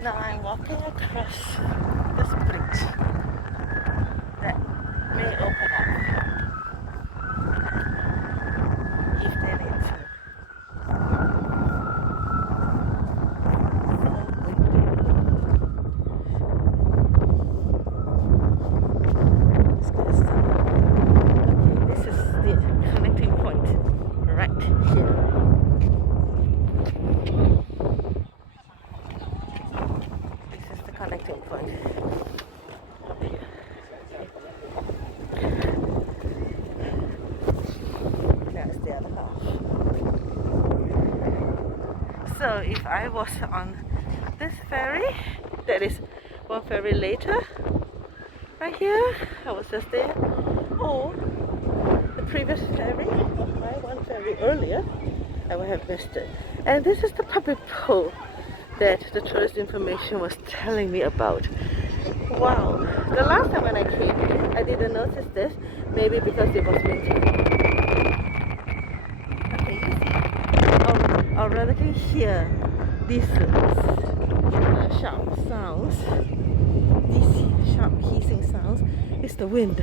Now I'm walking across this bridge that may open up if they need to. Okay, this is the connecting point right here. This is the connecting point. Up here. That's the other half. So if I was on this ferry, that is one ferry later, right here, I was just there, or the previous ferry, right, one ferry earlier, I would have missed it. And this is the public pool that the tourist information was telling me about. Wow, the last time when I came, I didn't notice this, maybe because it was winter. Okay, you see, or rather can hear these sharp sounds, these sharp hissing sounds, is the wind.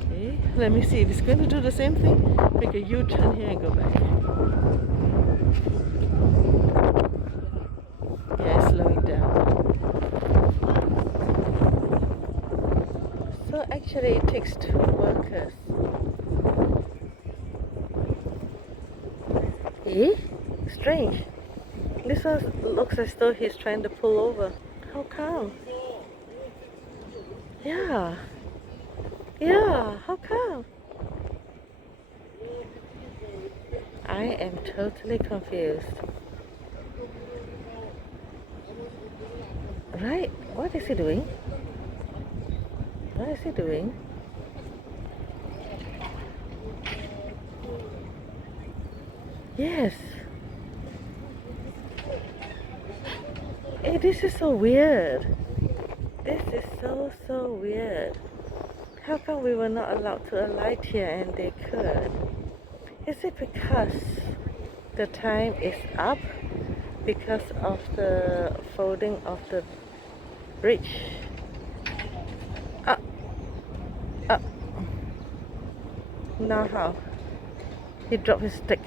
Okay, let me see if it's going to do the same thing. Make a U-turn here and go back. Yeah, it's slowing down. So actually it takes 2 workers. Eh? Strange. This one looks as though he's trying to pull over. How come? Yeah. Yeah, how come? I am totally confused. Right? What is he doing? What is he doing? Yes. Hey, this is so weird. This is so weird. How come we were not allowed to alight here and they could? Is it because the time is up? Because of the folding of the bridge? Now how? He dropped his stick.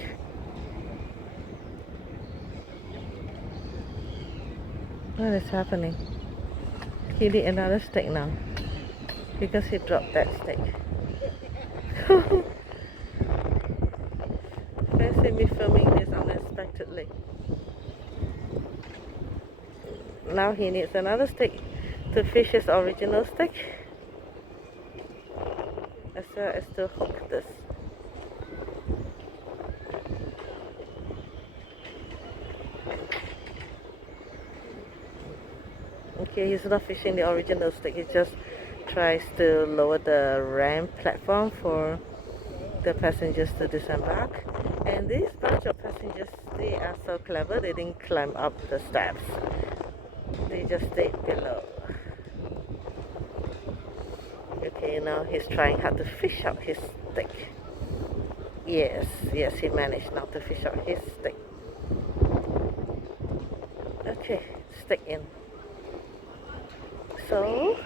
What is happening? He need another stick now because he dropped that stick. Fancy me filming this unexpectedly. Now he needs another stick to fish his original stick, as well as to hook this. Okay, he's not fishing the original stick, he just tries to lower the ramp platform for the passengers to disembark. And this bunch of passengers, they are so clever, they didn't climb up the steps. They just stayed below. Okay, now he's trying hard to fish out his stick. Yes, he managed now to fish out his stick. Okay, stick in. So,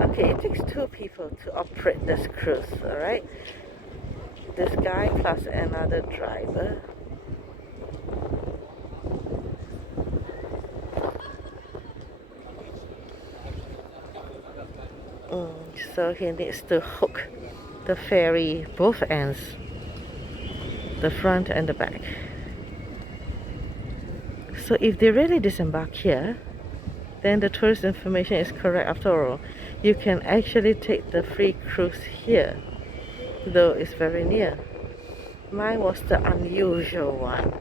okay, it takes 2 people to operate this cruise, alright? This guy plus another driver. So he needs to hook the ferry both ends, the front and the back. So if they really disembark here, then the tourist information is correct after all. You can actually take the free cruise here, though it's very near. Mine was the unusual one.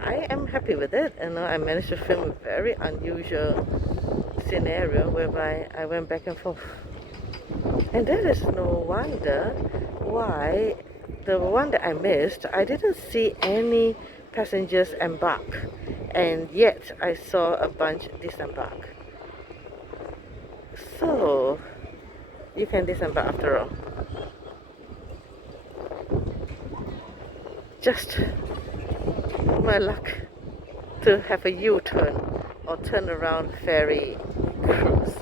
I am happy with it, and I managed to film a very unusual scenario whereby I went back and forth. And that is no wonder why the one that I missed, I didn't see any passengers embark, and yet I saw a bunch disembark. So you can disembark after all. Just my luck to have a U-turn or turn around ferry cruise.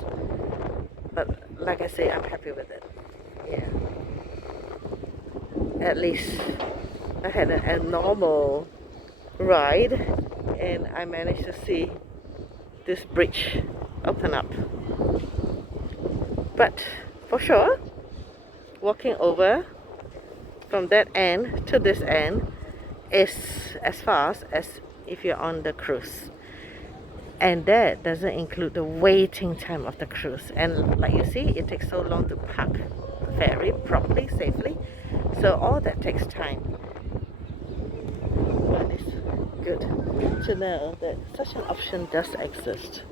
But like I say, I'm happy with it. Yeah. At least I had a normal ride and I managed to see this bridge open up. But for sure, walking over from that end to this end is as fast as if you're on the cruise. And that doesn't include the waiting time of the cruise. And like you see, it takes so long to park the ferry properly, safely. So all that takes time. But it's good to know that such an option does exist.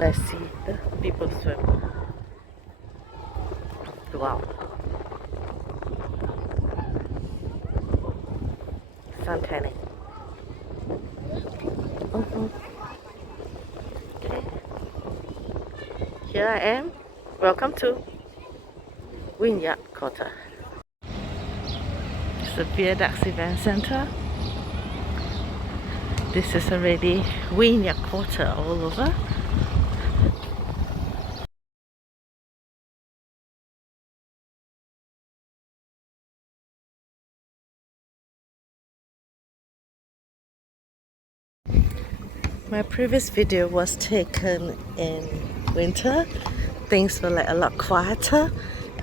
Let's see the people swim. Wow. Sun tanning. Okay. Here I am. Welcome to Wynyard Quarter. It's the Viaducts Event Center. This is already Wynyard Quarter all over. My previous video was taken in winter. Things were like a lot quieter,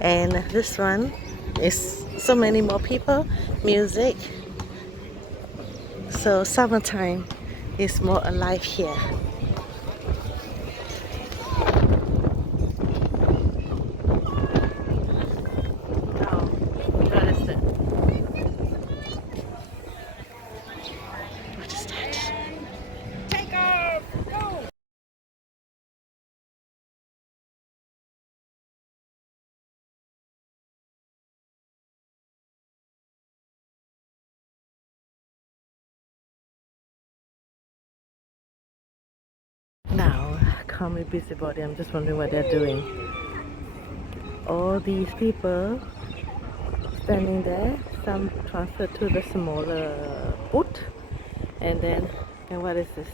and this one is so many more people, music. So summertime is more alive here. Oh, what is that? What is that? Take off! Go! Now, call me busybody, I'm just wondering what they're doing. All these people standing there, some transferred to the smaller boat. And then, and what is this?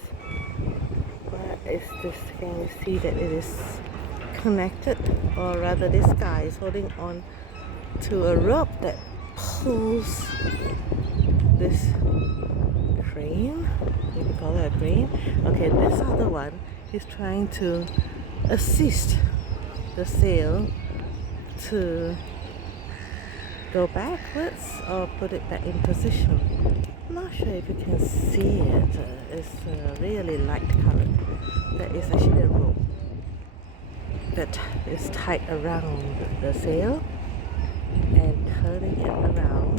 What is this? Can you see that it is connected? Or rather, this guy is holding on to a rope that pulls this crane. You can call it a crane. Okay, this other one is trying to assist the sail to go backwards or put it back in position. I'm not sure if you can see it. It's a really light color. That is actually a rope that is tied around the sail and turning it around,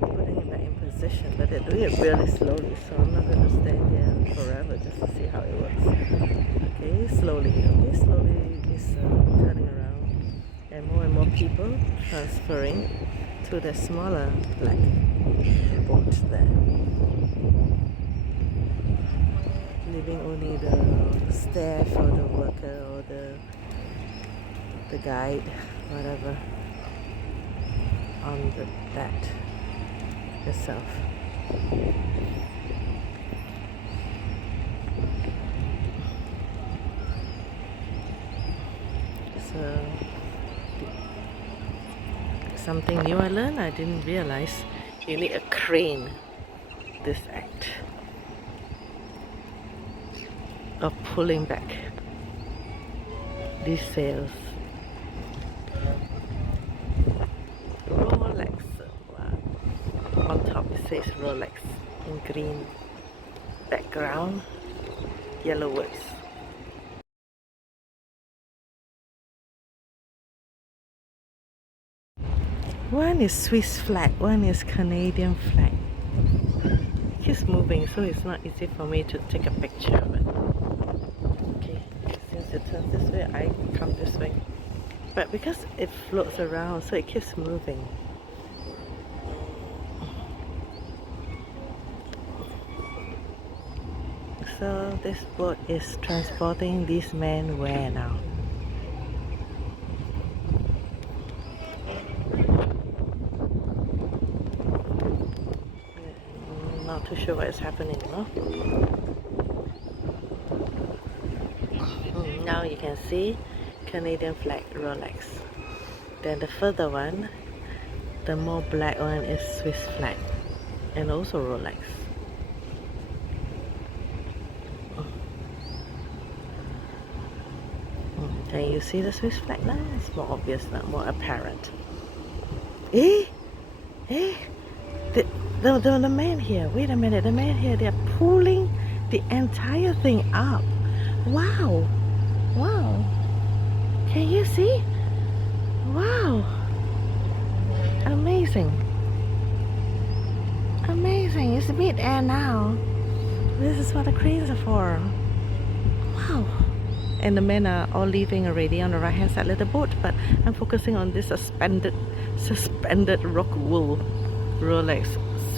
putting it back in position. But they're doing it really slowly, so I'm not going to stand here forever just to see how it works. Okay, slowly. Okay, slowly it's turning around, and more people transferring to the smaller black boat there, leaving only the staff or the worker or the guide, whatever, on that itself. So something new I learned. I didn't realize you need a crane this act of pulling back these sails. Rolex. Wow. On top it says Rolex in green background, yellow words. One is Swiss flag, one is Canadian flag. You keeps moving, so it's not easy for me to take a picture of it. Okay, since it turns this way, I come this way. But because it floats around, so it keeps moving. So this boat is transporting these men where now? Not too sure what is happening, no? Now you can see Canadian flag Rolex. Then the further one, the more black one is Swiss flag and also Rolex. Can you see the Swiss flag now? It's more obvious now, more apparent. Eh? The man here, wait a minute, the man here, they're pulling the entire thing up. Wow. Wow. Can you see? Wow. Amazing. Amazing. It's mid-air now. This is what the cranes are for. Wow. And the men are all leaving already on the right hand side of the boat, but I'm focusing on this suspended rock wool Rolex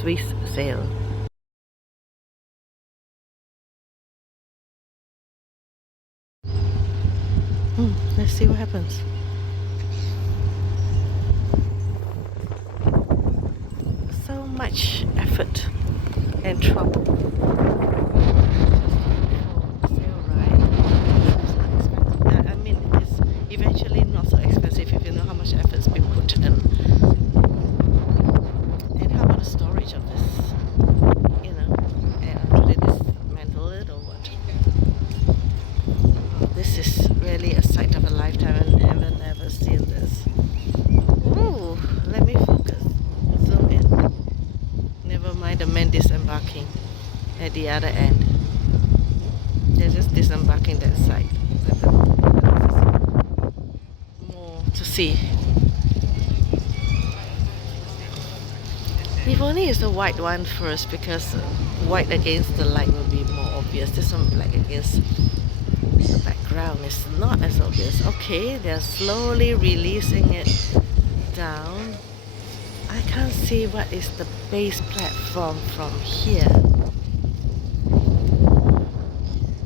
Swiss sail. Let's see what happens. So much effort and trouble. I mean, it's eventually not so expensive if you know how much effort's been put in. And how about the storage of this? You know, do they dismantle it or what? This is really a sight of a lifetime. I've never seen this. Ooh, let me focus. Zoom in. Never mind the men disembarking at the other end. They're just disembarking that side. More to see. If only it's the white one first, because white against the light will be more obvious. This one black against the background is not as obvious. Okay, they're slowly releasing it down. I can't see what is the base platform from here.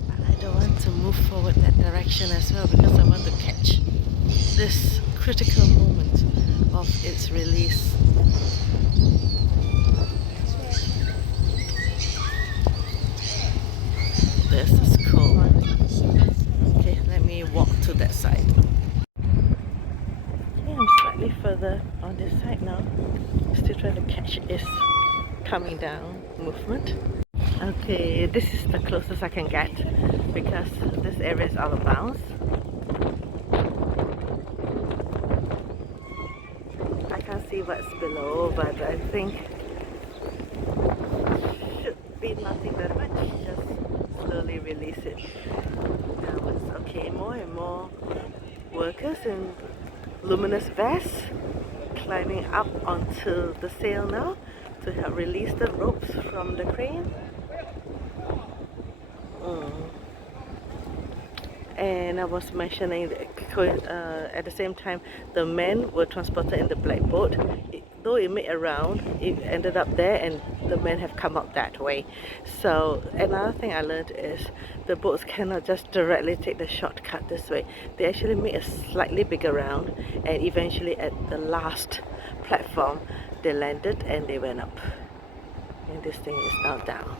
But I don't want to move forward that direction as well, because I want to catch this critical moment of its release. This is cool. Okay, let me walk to that side. Okay, I'm slightly further on this side now. Still trying to catch its coming down movement. Okay, this is the closest I can get because this area is out of bounds. I can't see what's below, but I think should be nothing that much. Just slowly release it downwards. Okay, more and more workers in luminous vests climbing up onto the sail now to help release the ropes from the crane. And I was mentioning at the same time the men were transported in the black boat. Though it made a round, it ended up there and the men have come out that way. So another thing I learned is the boats cannot just directly take the shortcut this way. They actually make a slightly bigger round, and eventually at the last platform they landed and they went up. And this thing is now down.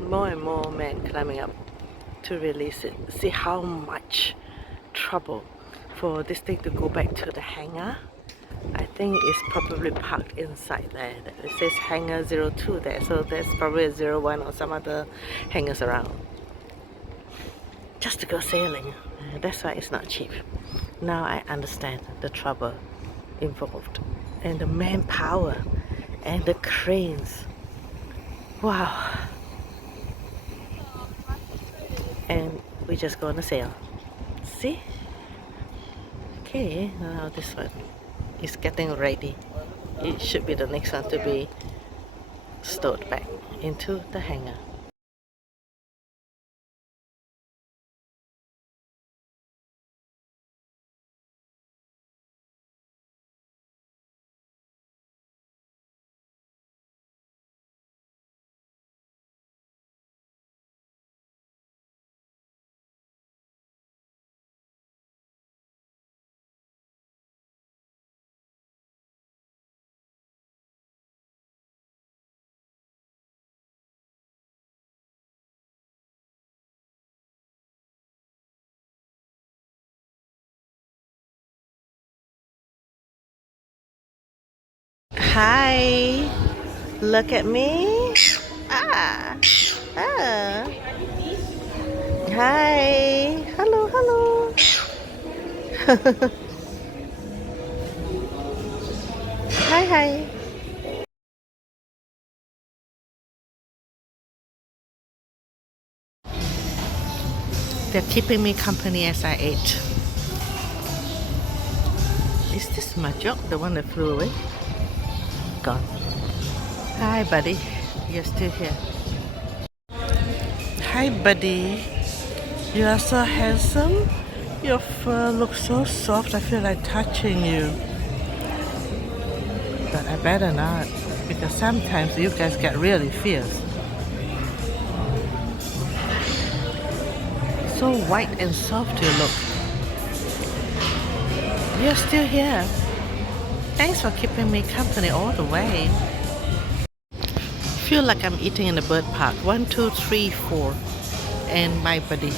More and more men climbing up to release it. See how much trouble for this thing to go back to the hangar. I think it's probably parked inside there. It says hangar 02 there, so there's probably a 01 or some other hangars around. Just to go sailing. That's why it's not cheap. Now I understand the trouble involved and the manpower and the cranes. Wow. And we just go on a sail. See? Okay, now this one is getting ready. It should be the next one to be stowed back into the hangar. Hi, look at me. Ah, ah. Hi, hello, hello. Hi, hi. They're keeping me company as I ate. Is this Majok, the one that flew away? Gone. Hi, buddy. You're still here. Hi, buddy. You are so handsome. Your fur looks so soft. I feel like touching you. But I better not, because sometimes you guys get really fierce. So white and soft you look. You're still here. Thanks for keeping me company all the way. Feel like I'm eating in a bird park. 1, 2, 3, 4. And my buddy.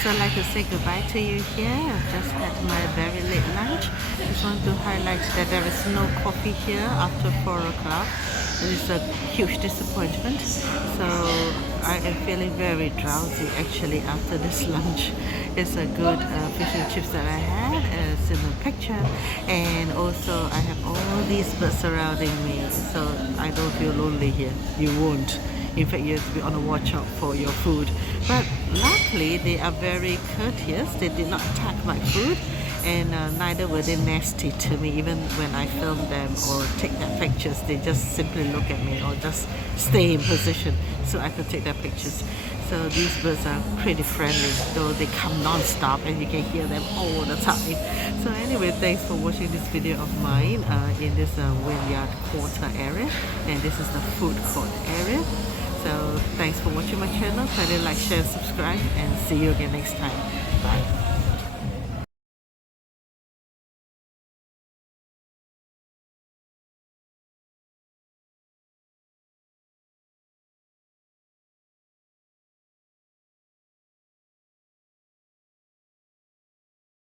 So I'd like to say goodbye to you here. I've just had my very late lunch. Just want to highlight that there is no coffee here after 4 o'clock. It is a huge disappointment. So I am feeling very drowsy actually after this lunch. It's a good fish and chips that I had, as in the picture, and also I have all these birds surrounding me, so I don't feel lonely here. You won't. In fact, you have to be on the watch out for your food. But luckily, they are very courteous. They did not attack my food, and neither were they nasty to me. Even when I film them or take their pictures, they just simply look at me or just stay in position so I could take their pictures. So these birds are pretty friendly, though they come non-stop and you can hear them all the time. So anyway, thanks for watching this video of mine in this Wynyard quarter area, and this is the food court area. So thanks for watching my channel. Kindly like, share, subscribe, and see you again next time. Bye.